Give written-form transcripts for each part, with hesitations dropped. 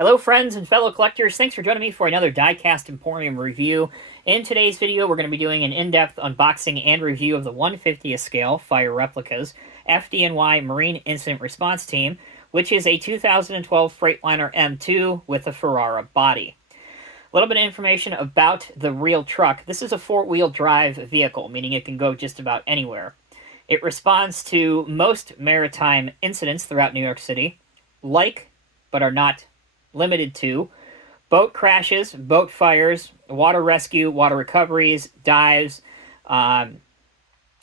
Hello friends and fellow collectors, thanks for joining me for another Diecast Emporium review. In today's video, we're going to be doing an in-depth unboxing and review of the 1/50th scale Fire Replicas FDNY Marine Incident Response Team, which is a 2012 Freightliner M2 with a Ferrara body. A little bit of information about the real truck. This is a four-wheel drive vehicle, meaning it can go just about anywhere. It responds to most maritime incidents throughout New York City, but are not limited to boat crashes, boat fires, water rescue, water recoveries, dives,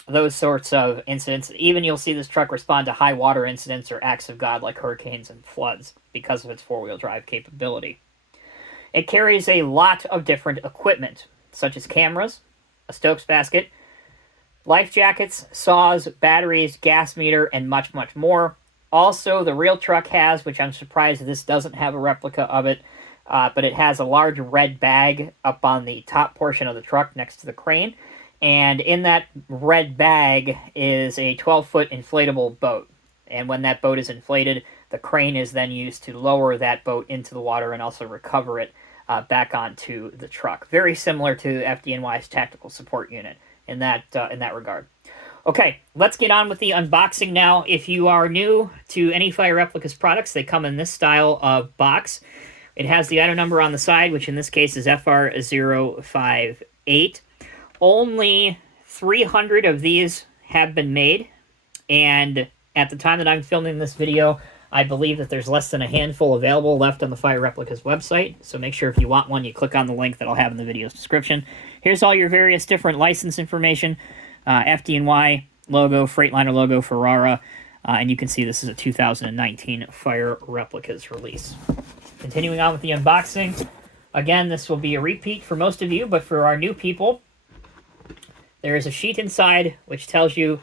those sorts of incidents. Even you'll see this truck respond to high water incidents or acts of God like hurricanes and floods because of its four-wheel drive capability. It carries a lot of different equipment, such as cameras, a Stokes basket, life jackets, saws, batteries, gas meter, and much, much more. Also, the real truck has, which I'm surprised this doesn't have a replica of it, but it has a large red bag up on the top portion of the truck next to the crane. And in that red bag is a 12-foot inflatable boat. And when that boat is inflated, the crane is then used to lower that boat into the water and also recover it back onto the truck. Very similar to FDNY's tactical support unit in that regard. Okay, let's get on with the unboxing now. If you are new to any Fire Replicas products, they come in this style of box. It has the item number on the side, which in this case is FR058. Only 300 of these have been made, and at the time that I'm filming this video, I believe that there's less than a handful available left on the Fire Replicas website, so make sure if you want one, you click on the link that I'll have in the video's description. Here's all your various different license information. FDNY logo, Freightliner logo, Ferrara, and you can see this is a 2019 Fire Replicas release. Continuing on with the unboxing, again, this will be a repeat for most of you, but for our new people, there is a sheet inside which tells you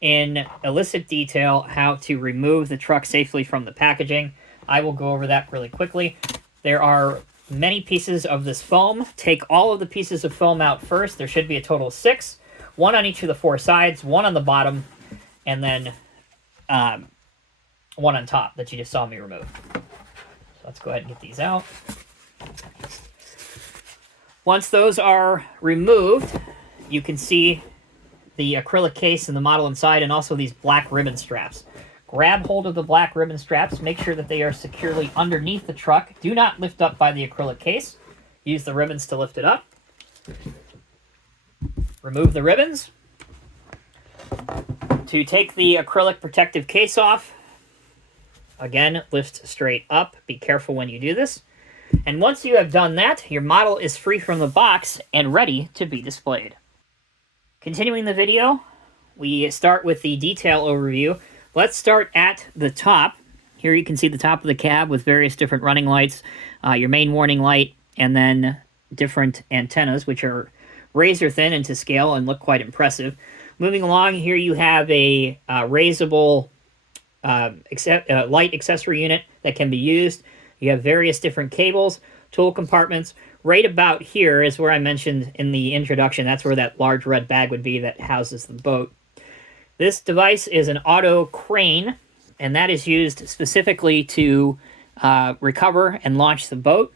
in illicit detail how to remove the truck safely from the packaging. I will go over that really quickly. There are many pieces of this foam. Take all of the pieces of foam out first. There should be a total of 6. One on each of the 4 sides, one on the bottom, and then one on top that you just saw me remove. So let's go ahead and get these out. Once those are removed, you can see the acrylic case and the model inside, and also these black ribbon straps. Grab hold of the black ribbon straps. Make sure that they are securely underneath the truck. Do not lift up by the acrylic case. Use the ribbons to lift it up. Remove the ribbons. To take the acrylic protective case off, again, lift straight up. Be careful when you do this. And once you have done that, your model is free from the box and ready to be displayed. Continuing the video, we start with the detail overview. Let's start at the top. Here you can see the top of the cab with various different running lights, your main warning light, and then different antennas, which are razor thin and to scale and look quite impressive. Moving along, here you have a raisable light accessory unit that can be used. You have various different cables, tool compartments. Right about here is where I mentioned in the introduction, that's where that large red bag would be that houses the boat. This device is an auto crane, and that is used specifically to recover and launch the boat.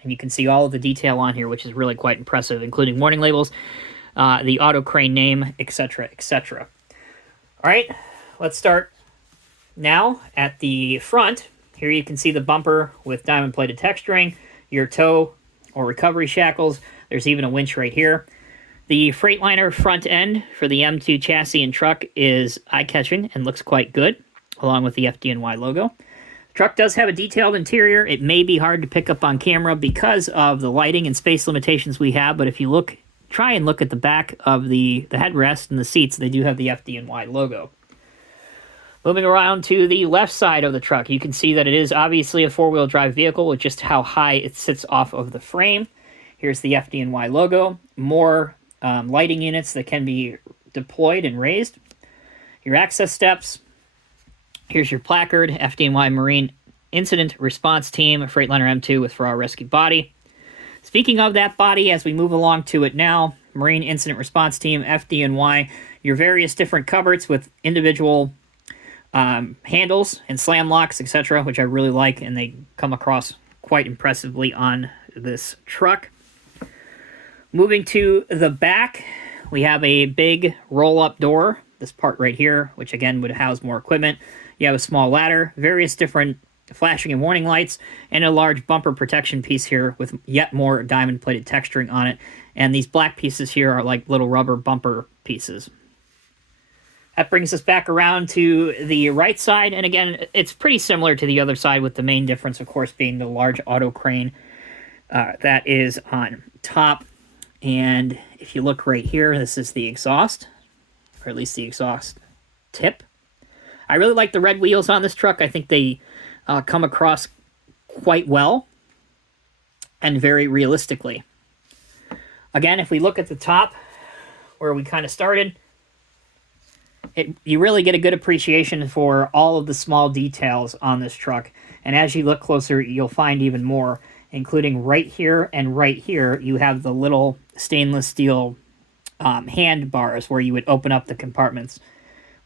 And you can see all of the detail on here, which is really quite impressive, including warning labels, the auto crane name, etc., etc. All right, let's start now at the front. Here you can see the bumper with diamond-plated texturing, your tow or recovery shackles. There's even a winch right here. The Freightliner front end for the M2 chassis and truck is eye-catching and looks quite good, along with the FDNY logo. Truck does have a detailed interior. It may be hard to pick up on camera because of the lighting and space limitations we have, but if you try and look at the back of the headrest and the seats, they do have the FDNY logo. Moving around to the left side of the truck, you can see that it is obviously a four-wheel drive vehicle with just how high it sits off of the frame. Here's the FDNY logo. More lighting units that can be deployed and raised. Your access steps. Here's your placard, FDNY Marine Incident Response Team, Freightliner M2 with Ferrara Rescue Body. Speaking of that body, as we move along to it now, Marine Incident Response Team, FDNY, your various different cupboards with individual handles and slam locks, etc., which I really like, and they come across quite impressively on this truck. Moving to the back, we have a big roll-up door, this part right here, which again would house more equipment. You have a small ladder, various different flashing and warning lights, and a large bumper protection piece here with yet more diamond-plated texturing on it. And these black pieces here are like little rubber bumper pieces. That brings us back around to the right side, and again, it's pretty similar to the other side, with the main difference, of course, being the large auto crane that is on top. And if you look right here, this is the exhaust, or at least the exhaust tip. I really like the red wheels on this truck. I think they come across quite well and very realistically. Again, if we look at the top, where we kind of started, you really get a good appreciation for all of the small details on this truck. And as you look closer, you'll find even more, including right here and right here, you have the little stainless steel handbars where you would open up the compartments,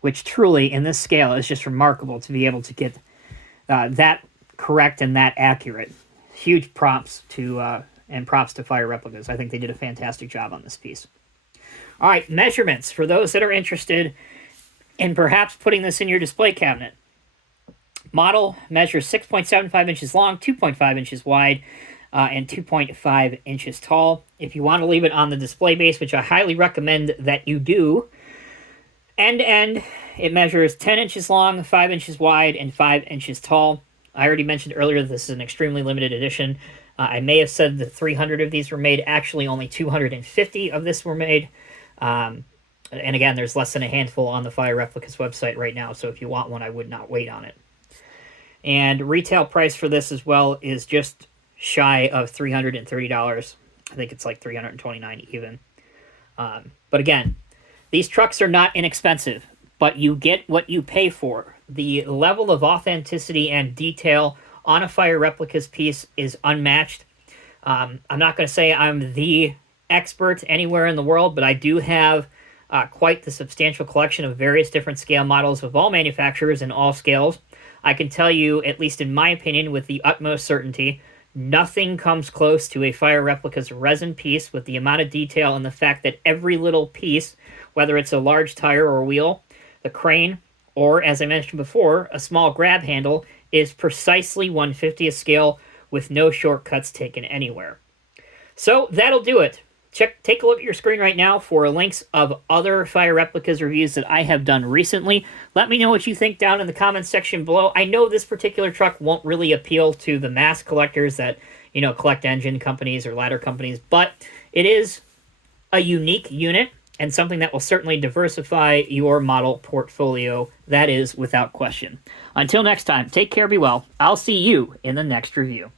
which truly, in this scale, is just remarkable to be able to get that correct and that accurate. Huge props to Fire Replicas. I think they did a fantastic job on this piece. All right, measurements for those that are interested in perhaps putting this in your display cabinet. Model measures 6.75 inches long, 2.5 inches wide, and 2.5 inches tall. If you want to leave it on the display base, which I highly recommend that you do, end to end, it measures 10 inches long, 5 inches wide, and 5 inches tall. I already mentioned earlier that this is an extremely limited edition. I may have said that 300 of these were made. Actually, only 250 of this were made. And again, there's less than a handful on the Fire Replicas website right now, so if you want one, I would not wait on it. And retail price for this as well is just shy of $330. I think it's like $329 even. But again, these trucks are not inexpensive, but you get what you pay for. The level of authenticity and detail on a Fire Replicas piece is unmatched. I'm not going to say I'm the expert anywhere in the world, but I do have quite the substantial collection of various different scale models of all manufacturers and all scales. I can tell you, at least in my opinion, with the utmost certainty, nothing comes close to a Fire Replicas resin piece with the amount of detail and the fact that every little piece, whether it's a large tire or wheel, the crane, or, as I mentioned before, a small grab handle, is precisely 1/50th scale with no shortcuts taken anywhere. So that'll do it. Take a look at your screen right now for links of other Fire Replicas reviews that I have done recently. Let me know what you think down in the comments section below. I know this particular truck won't really appeal to the mass collectors that, collect engine companies or ladder companies, but it is a unique unit and something that will certainly diversify your model portfolio. That is without question. Until next time, take care, be well. I'll see you in the next review.